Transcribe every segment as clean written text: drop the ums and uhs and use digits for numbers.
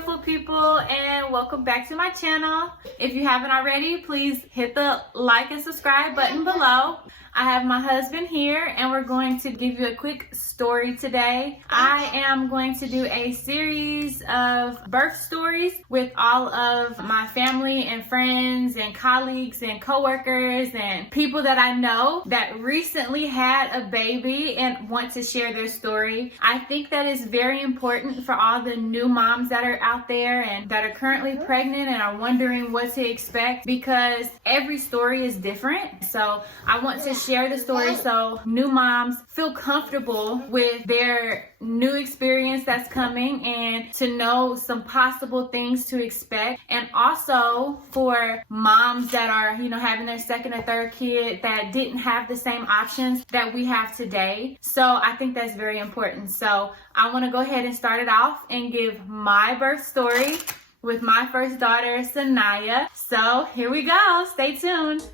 beautiful people, and welcome back to my channel. If you haven't already, please hit the like and subscribe button below. I have my husband here and we're going to give you a quick story today. I am going to do a series of birth stories with all of my family and friends and colleagues and coworkers and people that I know that recently had a baby and want to share their story. I think that is very important for all the new moms that are out there and that are currently pregnant and are wondering what to expect, because every story is different. So I want to share the story so new moms feel comfortable with their new experience that's coming and to know some possible things to expect. And also for moms that are, having their second or third kid that didn't have the same options that we have today. So I think that's very important. So I want to go ahead and start it off and give my birth story with my first daughter, Sanaya. So here we go. Stay tuned.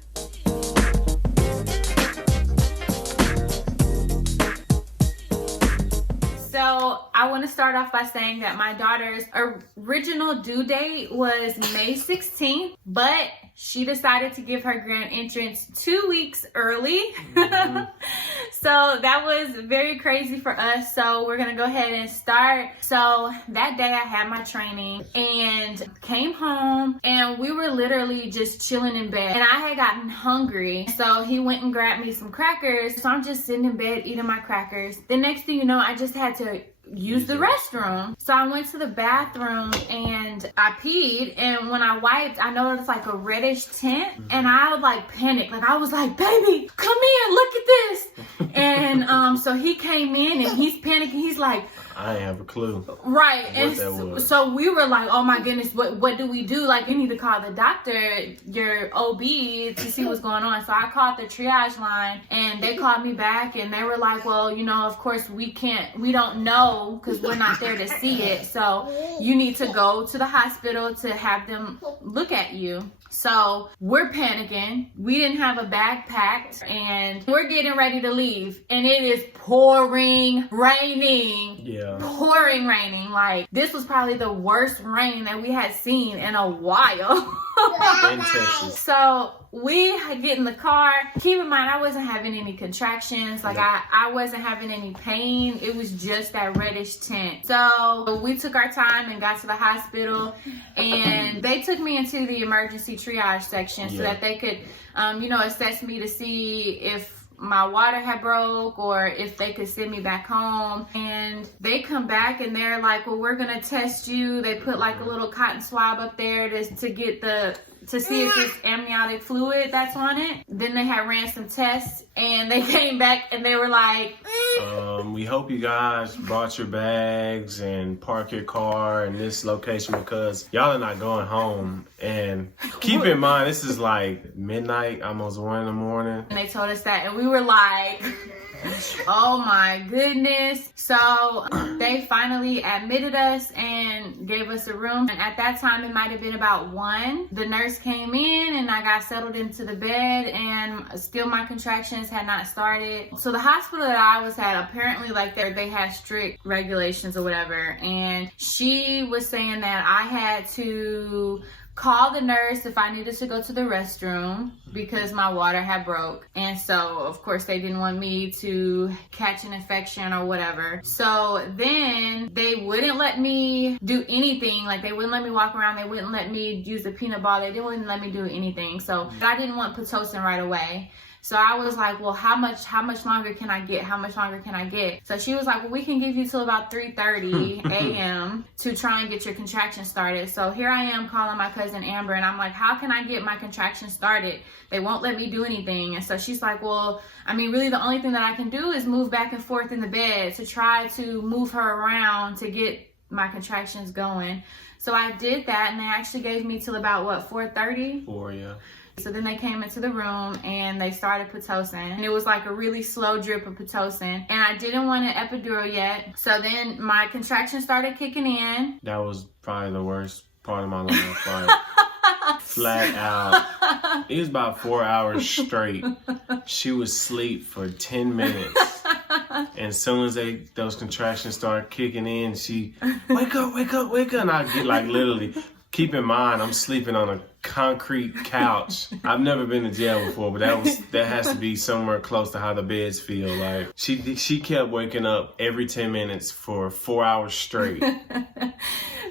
So I want to start off by saying that my daughter's original due date was May 16th, but she decided to give her grand entrance 2 weeks early. So that was very crazy for us. So we're going to go ahead and start. So that day I had my training and came home and we were literally just chilling in bed. And I had gotten hungry. So he went and grabbed me some crackers. So I'm just sitting in bed eating my crackers. The next thing you know, I just had to use the restroom. So I went to the bathroom and I peed, and when I wiped, I noticed like a reddish tint, and I like panicked. Like I was like, baby, come in, look at this. And so he came in and he's panicking. He's like, I didn't have a clue. Right. And so we were like, oh my goodness, what do we do? Like, you need to call the doctor, your OB, to see what's going on. So I called the triage line and they called me back and they were like, well, of course we don't know because we're not there to see it. So you need to go to the hospital to have them look at you. So we're panicking. We didn't have a bag packed and we're getting ready to leave. And it is pouring raining. Yeah. Pouring raining. Like, this was probably the worst rain that we had seen in a while. In Texas. So we get in the car. Keep in mind, I wasn't having any contractions. Like, I wasn't having any pain. It was just that reddish tint. So we took our time and got to the hospital, and they took me into the emergency triage section so that they could, assess me to see if my water had broke or if they could send me back home. And they come back and they're like, well, we're gonna test you. They put like a little cotton swab up there to get to see if it's amniotic fluid that's on it. Then they had ran some tests and they came back and they were like, we hope you guys brought your bags and park your car in this location because y'all are not going home. And keep in mind, this is like midnight, almost 1 in the morning. And they told us that, and we were like, oh my goodness. So they finally admitted us and gave us a room. And at that time, it might have been about 1. The nurse came in and I got settled into the bed, and still my contractions had not started. So the hospital that I was at, apparently like they had strict regulations or whatever. And she was saying that I had to call the nurse if I needed to go to the restroom because my water had broke. And so of course they didn't want me to catch an infection or whatever. So then they wouldn't let me do anything. Like, they wouldn't let me walk around. They wouldn't let me use the peanut ball. They didn't let me do anything. So I didn't want Pitocin right away. So I was like, well, how much longer can I get? How much longer can I get? So she was like, well, we can give you till about 3:30 a.m. to try and get your contractions started. So here I am calling my cousin Amber, and I'm like, how can I get my contractions started? They won't let me do anything. And so she's like, well, I mean, really the only thing that I can do is move back and forth in the bed to try to move her around to get my contractions going. So I did that, and they actually gave me till about, 4:30? 4, yeah. So then they came into the room and they started Pitocin, and it was like a really slow drip of Pitocin, and I didn't want an epidural yet. So then my contractions started kicking in. That was probably the worst part of my life. Like, flat out. It was about 4 hours straight. She would sleep for 10 minutes. And as soon as those contractions start kicking in, she, wake up, wake up, wake up. And I get like literally, keep in mind, I'm sleeping on a concrete couch. I've never been to jail before, but that has to be somewhere close to how the beds feel. Like she kept waking up every 10 minutes for 4 hours straight.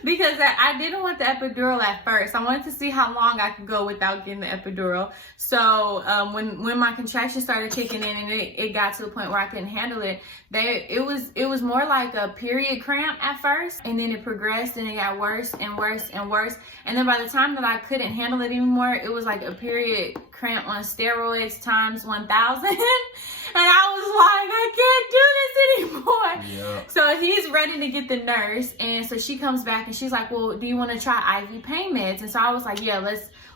Because I didn't want the epidural at first. I wanted to see how long I could go without getting the epidural. So when my contractions started kicking in and it got to the point where I couldn't handle it, it was more like a period cramp at first, and then it progressed and it got worse and worse and worse. And then by the time that I couldn't handle it anymore, it was like a period cramp on steroids times 1,000. And I was like, I can't do this anymore. Yeah. So he's ready to get the nurse. And so she comes back and she's like, well, do you want to try IV pain meds? And so I was like, yeah,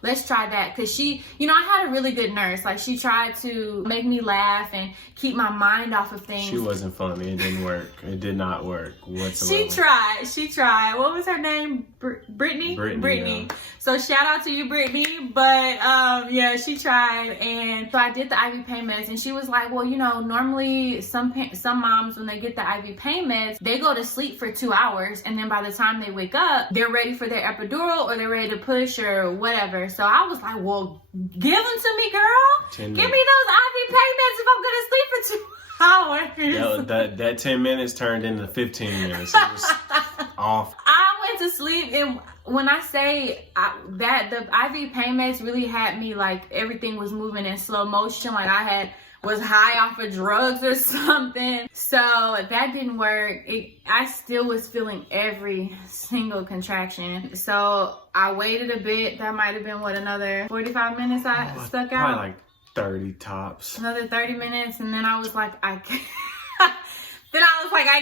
let's try that. Cause she, I had a really good nurse. Like she tried to make me laugh and keep my mind off of things. She wasn't funny. It didn't work. It did not work whatsoever. She tried. What was her name? Brittany? Brittany. Yeah. So shout out to you, Brittany. But yeah, she tried. And so I did the IV pain meds and she was like, well, normally some moms, when they get the IV pain meds, they go to sleep for 2 hours. And then by the time they wake up, they're ready for their epidural or they're ready to push or whatever. So I was like, well, give them to me, girl. Give me those IV pain meds if I'm going to sleep for 2 hours. That 10 minutes turned into 15 minutes. It was off. I went to sleep, and when I say that the IV pain meds really had me like everything was moving in slow motion, like I was high off of drugs or something. So that didn't work. I still was feeling every single contraction. So I waited a bit. That might have been another 45 minutes I stuck out. Probably like 30 tops. Another 30 minutes, and then I was like, I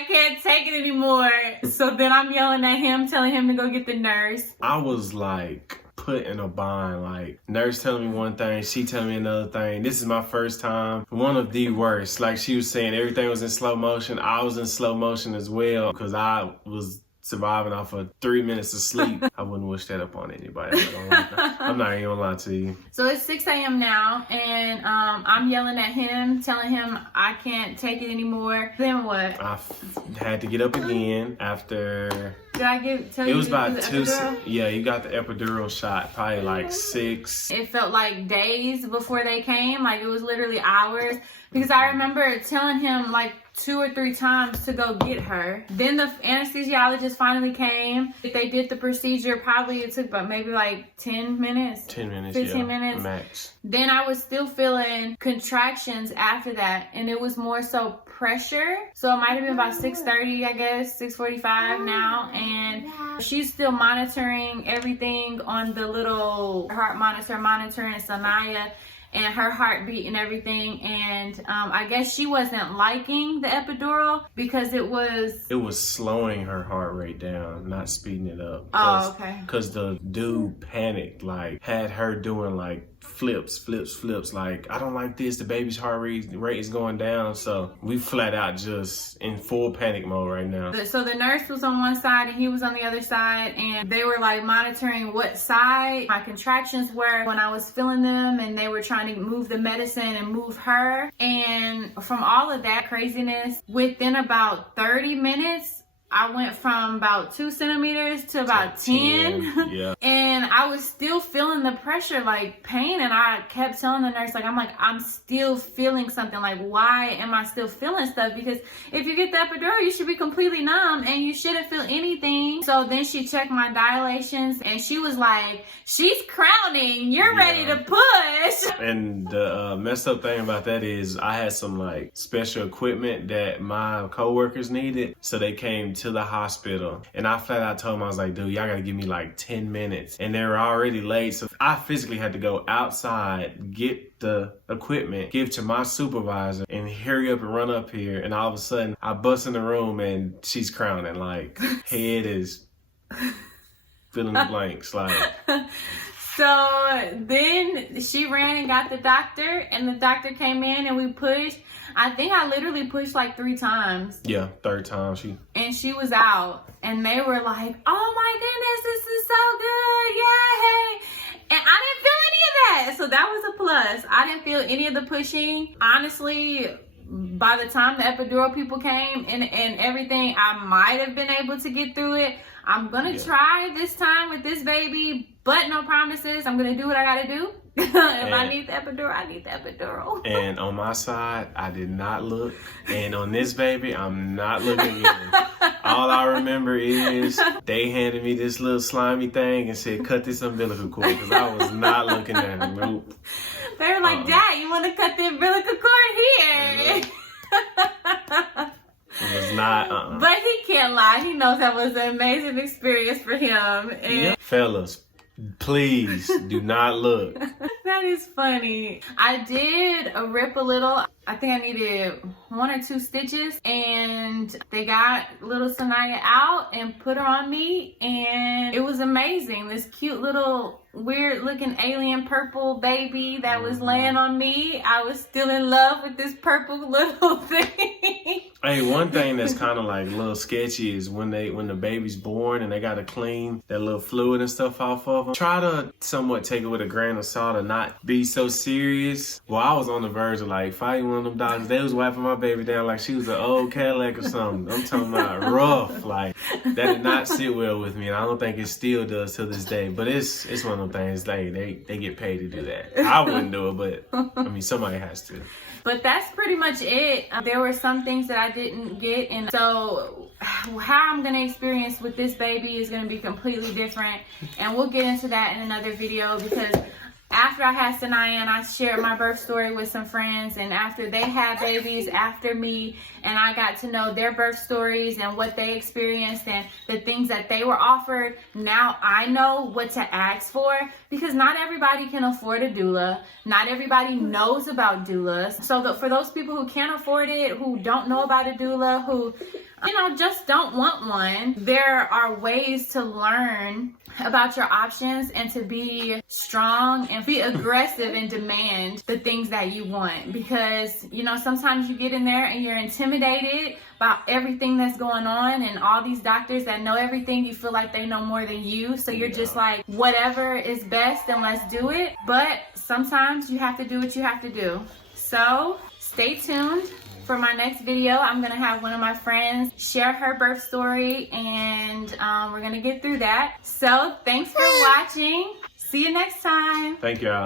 can't take it anymore. So then I'm yelling at him, telling him to go get the nurse. I was like put in a bind, like nurse telling me one thing, she telling me another thing. This is my first time, one of the worst. Like she was saying, everything was in slow motion. I was in slow motion as well because I was surviving off of 3 minutes of sleep. I wouldn't wish that upon anybody. I'm not even gonna lie to you. So it's 6 a.m. now, and I'm yelling at him, telling him I can't take it anymore. Then what? I had to get up again after. Did I tell you? It was about 2. Yeah, you got the epidural shot, probably like 6. It felt like days before they came. Like it was literally hours. Because I remember telling him like 2 or 3 times to go get her. Then the anesthesiologist finally came. They did the procedure. Probably it took about maybe like 10 minutes. 10 minutes, 15 minutes. Max. Then I was still feeling contractions after that. And it was more so pressure. So it might have been about 6:30, I guess, 6:45 now. And she's still monitoring everything on the little heart monitor, monitoring Sanaya and her heartbeat and everything. And I guess she wasn't liking the epidural because it was slowing her heart rate down, not speeding it up. Oh, okay. Because the dude panicked, like had her doing like flips, like I don't like this, the baby's heart rate is going down. So we flat out just in full panic mode right now. So the nurse was on one side and he was on the other side, and they were like monitoring what side my contractions were when I was feeling them, and they were trying to move the medicine and move her. And from all of that craziness, within about 30 minutes I went from about 2 centimeters to about 10. Yeah. And I was still feeling the pressure, like pain. And I kept telling the nurse, I'm still feeling something. Like, why am I still feeling stuff? Because if you get the epidural, you should be completely numb and you shouldn't feel anything. So then she checked my dilations and she was like, she's crowning. You're ready to push. And the messed up thing about that is I had some like special equipment that my coworkers needed. So they came to the hospital and I flat out told them, I was like, dude, y'all gotta give me like 10 minutes. And they were already late. So I physically had to go outside, get the equipment, give to my supervisor and hurry up and run up here. And all of a sudden I bust in the room and she's crowning, like head is filling the blanks, like. So then she ran and got the doctor, and the doctor came in and we pushed. I think I literally pushed like 3 times. Yeah, 3rd time and she was out, and they were like, oh my goodness, this is so good, yay. And I didn't feel any of that, so that was a plus. I didn't feel any of the pushing. Honestly, by the time the epidural people came and everything, I might have been able to get through it. I'm gonna try this time with this baby, but no promises. I'm gonna do what I gotta do. If I need the epidural, I need the epidural. And on my side, I did not look. And on this baby, I'm not looking either. All I remember is they handed me this little slimy thing and said, cut this umbilical cord, because I was not looking at it. Nope. They were like, Dad, you want to cut the umbilical cord here? It was not, But he can't lie. He knows that was an amazing experience for him. And Fellas, please do not look. that is funny. I did rip a little. I think I needed 1 or 2 stitches, and they got little Sanaya out and put her on me, and it was amazing. This cute little weird looking alien purple baby that was laying on me. I was still in love with this purple little thing. Hey, one thing that's kind of like a little sketchy is when the baby's born and they got to clean that little fluid and stuff off of them. Try to somewhat take it with a grain of salt and not be so serious. Well, I was on the verge of like fighting one of them dogs. They was wiping my baby down like she was an old Cadillac or something. I'm talking about rough. Like, that did not sit well with me, and I don't think it still does to this day. But it's one of them things, like, they get paid to do that. I wouldn't do it, but I mean, somebody has to. But that's pretty much it. There were some things that I didn't get, and so how I'm gonna experience with this baby is gonna be completely different, and we'll get into that in another video, because after I had Sanaya and I shared my birth story with some friends, and after they had babies after me and I got to know their birth stories and what they experienced and the things that they were offered, now I know what to ask for, because not everybody can afford a doula. Not everybody knows about doulas. So for those people who can't afford it, who don't know about a doula, who just don't want one, there are ways to learn about your options and to be strong and be aggressive and demand the things that you want. Because, sometimes you get in there and you're intimidated about everything that's going on, and all these doctors that know everything, you feel like they know more than you. So you're just like, whatever is best, then let's do it. But sometimes you have to do what you have to do. So stay tuned. For my next video, I'm gonna have one of my friends share her birth story, and we're gonna get through that. So thanks for watching. See you next time. Thank y'all.